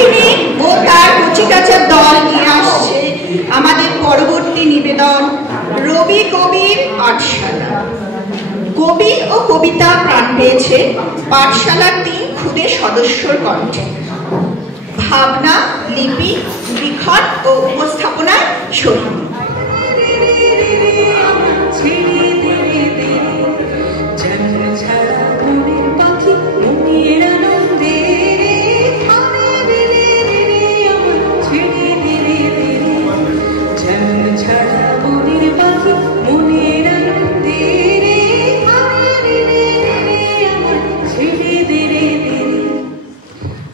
রোহিণী ও তার কচিকাচার দল নিয়ে আসছে আমাদের পরবর্তী নিবেদন রবি কবির পাঠশালা। কবি ও কবিতা প্রাণ পেয়েছে পাঠশালার 3 ক্ষুদে সদস্যর কণ্ঠে। ভাবনা, লিপি, লিখন ও উপস্থাপনায় শহীদ।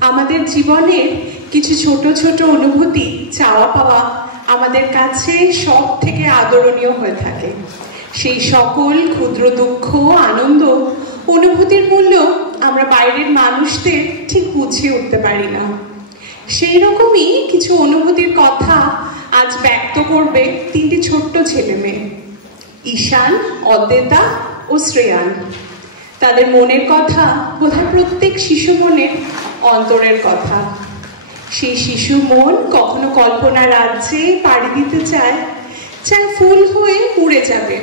আমাদের জীবনের কিছু ছোট ছোট অনুভূতি চাওয়া পাওয়া আমাদের কাছে সব থেকে আদরণীয় হয়ে থাকে। সেই সকল ক্ষুদ্র দুঃখ, আনন্দ, অনুভূতির মূল্য আমরা বাইরের মানুষদের ঠিক বুঝিয়ে উঠতে পারি না। সেই রকমই কিছু অনুভূতির কথা আজ ব্যক্ত করবে 3টি ছোট্ট ছেলে মেয়ে, ঈশান, অদ্বেতা ও শ্রেয়ান। তাদের মনের কথা বোধহয় প্রত্যেক শিশু মনের অন্তরের কথা। সেই শিশু মন কখনো কল্পনা রাজ্যে পাড়ি দিতে চায়, চায় ফুল হয়ে উড়ে যাবে,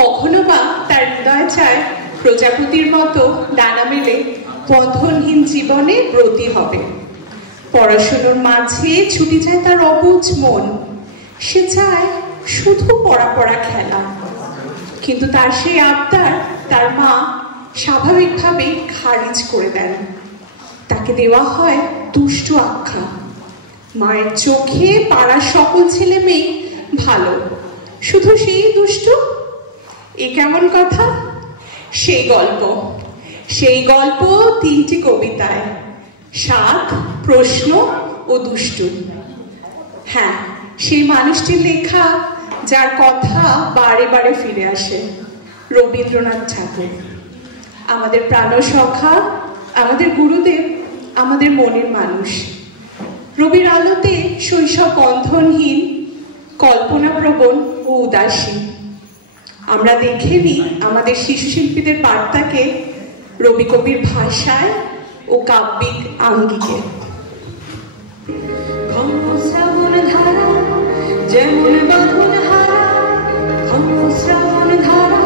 কখনো বা তার হৃদয় চায় প্রজাপতির মতো ডানা মেলে বন্ধনহীন জীবনে ব্রতী হবে। পড়াশোনার মাঝে ছুটি চায় তার অবুঝ মন, সে চায় শুধু পড়া পড়া খেলা। কিন্তু তার সেই আবদার তার মা স্বাভাবিকভাবে খারিজ করে দেন। তাকে দেওয়া হয় দুষ্টু আখ্যা। মায়ের চোখে পাড়ার সকল ছেলে মেয়ে ভালো, শুধু সেই দুষ্টু। এ কেমন কথা? সেই গল্প 3টি কবিতায়, 7 প্রশ্ন ও দুষ্টু। হ্যাঁ, সেই মানুষটির লেখা, যার কথা বারে বারে ফিরে আসে, রবীন্দ্রনাথ ঠাকুর। আমাদের প্রাণসখা, আমাদের গুরুদেব, আমাদের মনের মানুষ। রবির আলোতে শৈশব বন্ধনহীন, কল্পনাপ্রবণ ও উদাসীন। আমরা দেখে নিই আমাদের শিশু শিল্পীদের বার্তাকে রবি কবির ভাষায় ও কাব্যিক আঙ্গিকে। শ্রাবণ ধারা যেমন বাঁধন হারা, শ্রাবণ ধারা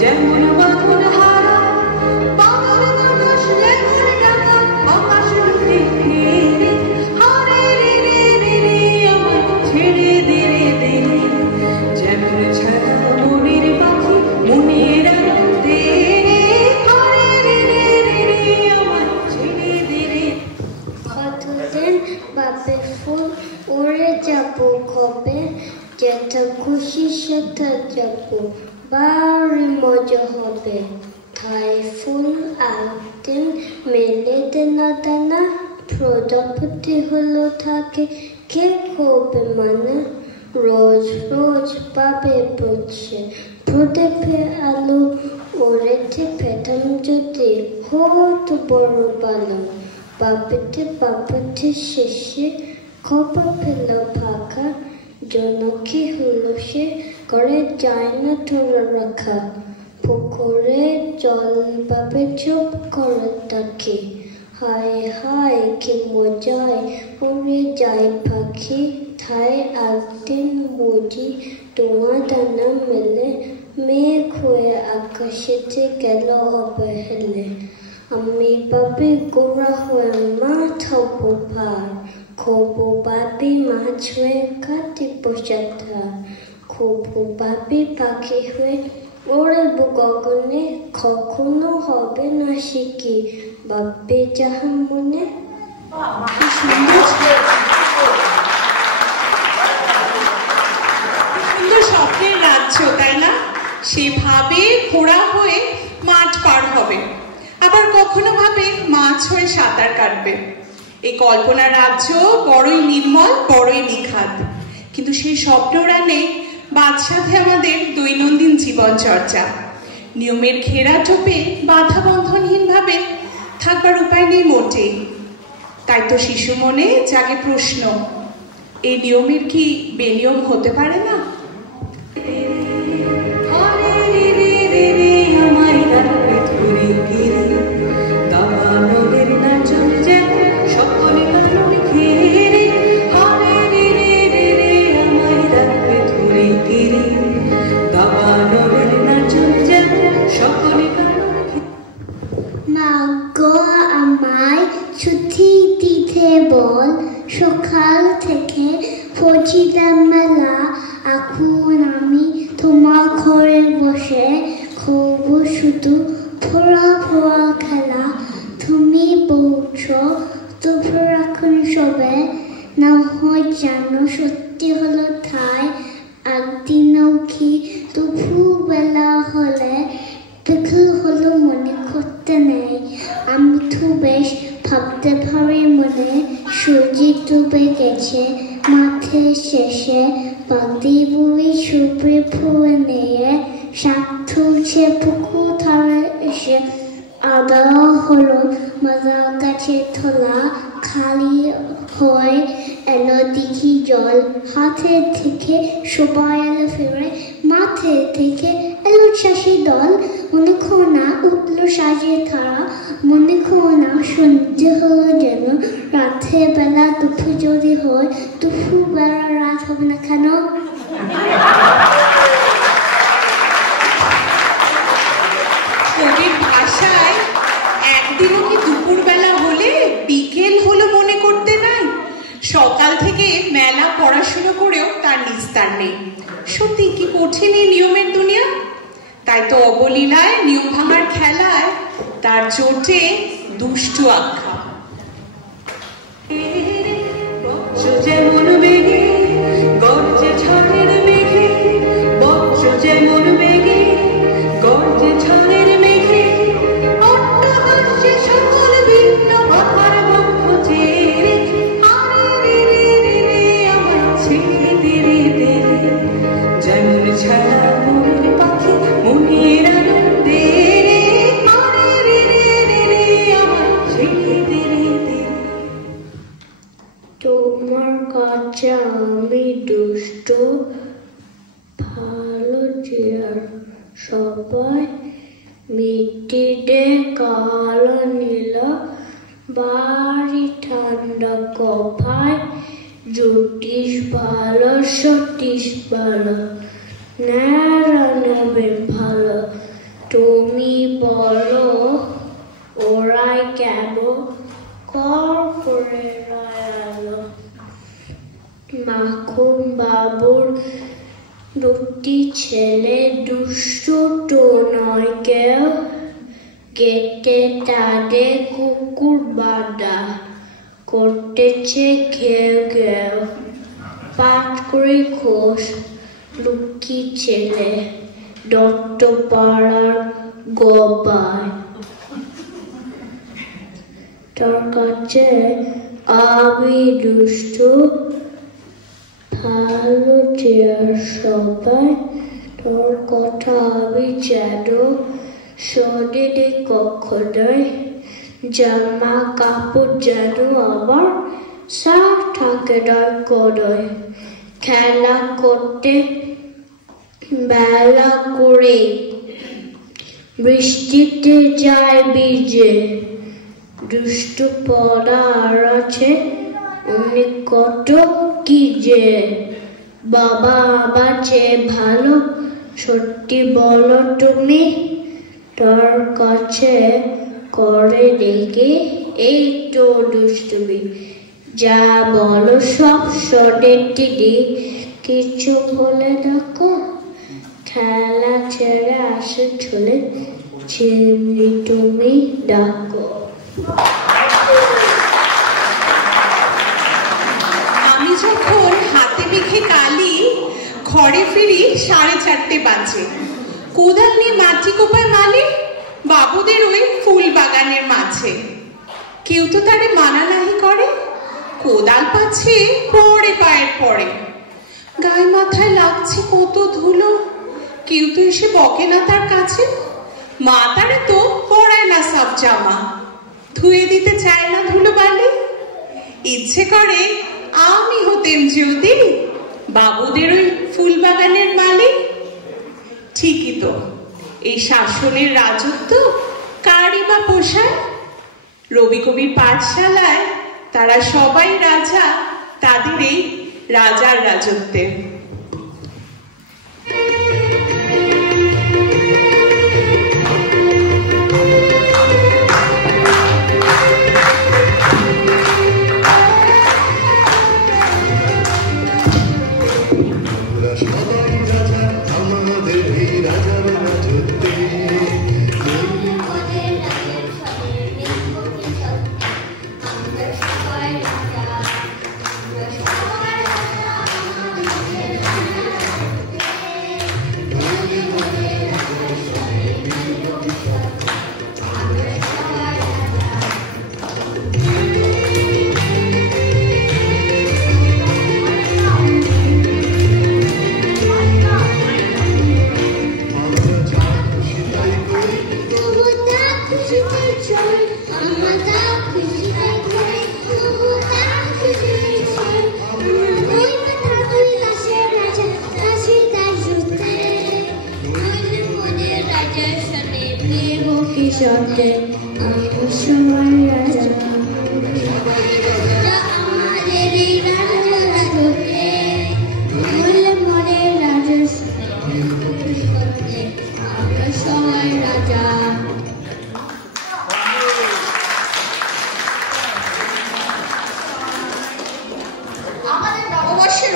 যেমন বাঁধন হারা, বাদল বাতাস যেমন ডাকা, আকাশ লুটে ফিরে, হারে রে রে রে রে আমার ছেড়ে দে রে দে, যেমন ছাড়া মনের পাখি মনের আনন্দে, হারে রে রে রে রে আমার ছেড়ে দে রে। কতদিন বাপে ফুল উড়ে যাব কবে, যেটা খুশি সেটা যাব, বাড়ি মজা হবে। তাই ফুল একদিন মেলে দেনা দেনা, প্রজাপতি হলো থাকে কে করবে মানে, রোজ রোজ পাবে বুঝছে প্রদীপে আলো, ওরেতে পেতাম যদি হতো বড় ভালো। বাপেতে শেষে খবর পেল ফাঁকা, জনকি হলো সে করে যায় না ধরে রাখা। পুকুরে জল পাবে চুপ করে তাকে, হায় হায় কি মজায় উড়ে যায় পাখি। তাই একদিন বুঝি তোমার দানা মেলে, মেঘ হয়ে আকাশেতে গেল অবহেলে। আমি পাবি গোড়া হয়ে মাছ হবো পার, খবু পাবি মাছ হয়ে কাটিব সাঁতার, খবু পাবি পাখি হয়ে ওড়াব গগনে, কখনো হবে না শিখি ভাববে যাহা মনে। সুন্দর স্বপ্নের রাজ্য, তাই না? সেভাবে ঘোড়া হয়ে মাঠ পার হবে, আবার কখনো ভাবে মাছ হয়ে সাঁতার কাটবে। এই কল্পনার রাজ্য বড়ই নির্মল, বড়ই নিখাদ। কিন্তু সেই স্বপ্নরা নেই বাদসাধে আমাদের দৈনন্দিন জীবন চর্চা। নিয়মের ঘেরা টোপে বাধা বন্ধনহীনভাবে থাকবার উপায় নেই মোটেই। তাই তো শিশু মনে জাগে প্রশ্ন, এই নিয়মের কি বেনিয়ম হতে পারে না? সকলে বল সকাল থেকে পৌঁছিলাম মেলা, এখন আমি তোমার ঘরে বসে করব শুধু ফোড়া ফোড়া খেলা। তুমি বলছো দুপুর এখন সবে, না হয় জানো সত্যি হলো তাই। একদিনও কি দুপুরবেলা হলে বিকেল হলো মনে করতে নেই। আমি তো বেশ ভাবতে পারি মনে, সূর্য ডুবে গেছে মাঠে শেষে, বাদি বুড়ি ছুপড়ে ফুয়ে নিয়ে শাক তুলছে পুকুর ধারে এসে। আদা হলো মাদার গাছে তোলা, খালি হয়ে এলো দিঘি জল। হাতে থেকে সবাই এলো ফিরে, মাঠে থেকে এলো চাষি দল। মনে করো না উঠলো সাজিয়ে তারা, মনে করো না সন্ধে হলো যেন। রাতের বেলা দুপুর যদি হয়, দুপুর বেলা রাত হবে না কেন? কবির ভাষায় একদিনও কি দুপুরবেলা হলে বিকেল হলো মনে করতে নাই। সকাল থেকে মেলা পড়াশুনো করেও তার নিস্তার নেই। সত্যি কি কঠিন এই নিয়মের দুনিয়া। তাই তো অবলীলায় নিয়ম ভাঙার খেলায় তার চোটে দুষ্টু আখ্যা। যেমন মেঘে গর্জে ছাদের মেঘে, বজ্র যেমন মেঘে গর্জে ছাদের মেঘে, অট্টহাস্যে সকল ভিন্ন কথার বক্ষ চেয়ে রেখে, আরে রে রে রে আমার ছেলে তেরে তেরে, যেমন ছাড়া মনের পাখি মনের আনন্দে, আরে রে রে রে রে আমার ছেলে তেরে তেরে। তোমার কাছে আমি দুষ্ট, ভালো চেয়ার সবাই মিটিতে কালো নীল, বাড়ি ঠান্ডা কফায় জ্যোতিষ ভালো সতীশ ভালো, ন্যাড়া নবীন ভালো। তুমি বলো ওরাই কেন কর করে রায়ালো। মাখন বাবুর দুটি ছেলে দুষ্টু তো নয় কেউ, গেটে তাদের কুকুর বাঁধা করতেছে ঘেউ ঘেউ। পাঠ করে ঘোষ লুকি ছেলে দত্তপাড়ার গবায়, তোর কাছে আমি দুষ্ট, ভালো চেয়ার সবাই, তোর কথা আমি যেন শোনেনি কখনোই। জামা কাপড় যেন আমার সাফ থাকে না কোনোই। খেলা করতে বেলা করে বৃষ্টিতে যায় ভিজে, দুষ্টু পড়া আর আছে অনেক কত কি যে। বাবা আমার চেয়ে ভালো সত্যি বলো তুমি, তোর কাছে করে রেখে এই তো দুষ্টুমি। যা বলো সব শোনেন তিনি, কিছু বলে দেখো। খেলা ছেড়ে আসে চলে চিমনি তুমি ডাকো। আমি যখন হাতে মেখে কালি ঘরে ফিরি 4:30 বাজে। কোদাল নিয়ে মাটি কোপায় মালি বাবুদের ওই ফুল বাগানের মাঝে। কেউ তো তারে মানা নাহি করে, কোদাল পাচ্ছে পড়ে পায়ের পরে। গায়ে মাথায় লাগছে কত ধুলো, কেউ তো এসে বকে না তার কাছে। মা তারে তো পরায় না সাফ জামা, ধুয়ে দিতে চায় না ধুলো বালি। ইচ্ছে করে আমি হতেম যদি বাবুদের ওই ফুল বাগানের মালিক। ঠিকই তো, এই শাসনের রাজত্ব কারই বা পোষায়। রবি কবির পাঠশালায় তারা সবাই রাজা, তাদের এই রাজার রাজত্বে।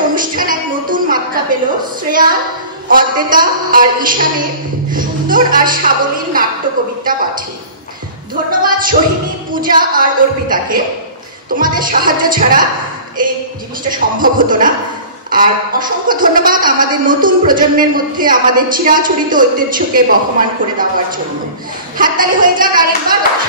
অনুষ্ঠান এক নতুন মাত্রা পেল শ্রেয়া, অদ্বেতা আর ঈশানের সুন্দর আর সাবলীল নাট্য কবিতা পাঠে। ধন্যবাদ সোহিনী, পূজা আর অর্পিতাকে। তোমাদের সাহায্য ছাড়া এই জিনিসটা সম্ভব হতো না। আর অসংখ্য ধন্যবাদ আমাদের নতুন প্রজন্মের মধ্যে আমাদের চিরাচরিত ঐতিহ্যকে বহমান করে দেওয়ার জন্য। হাততালি হয়ে যাক আরেকবার।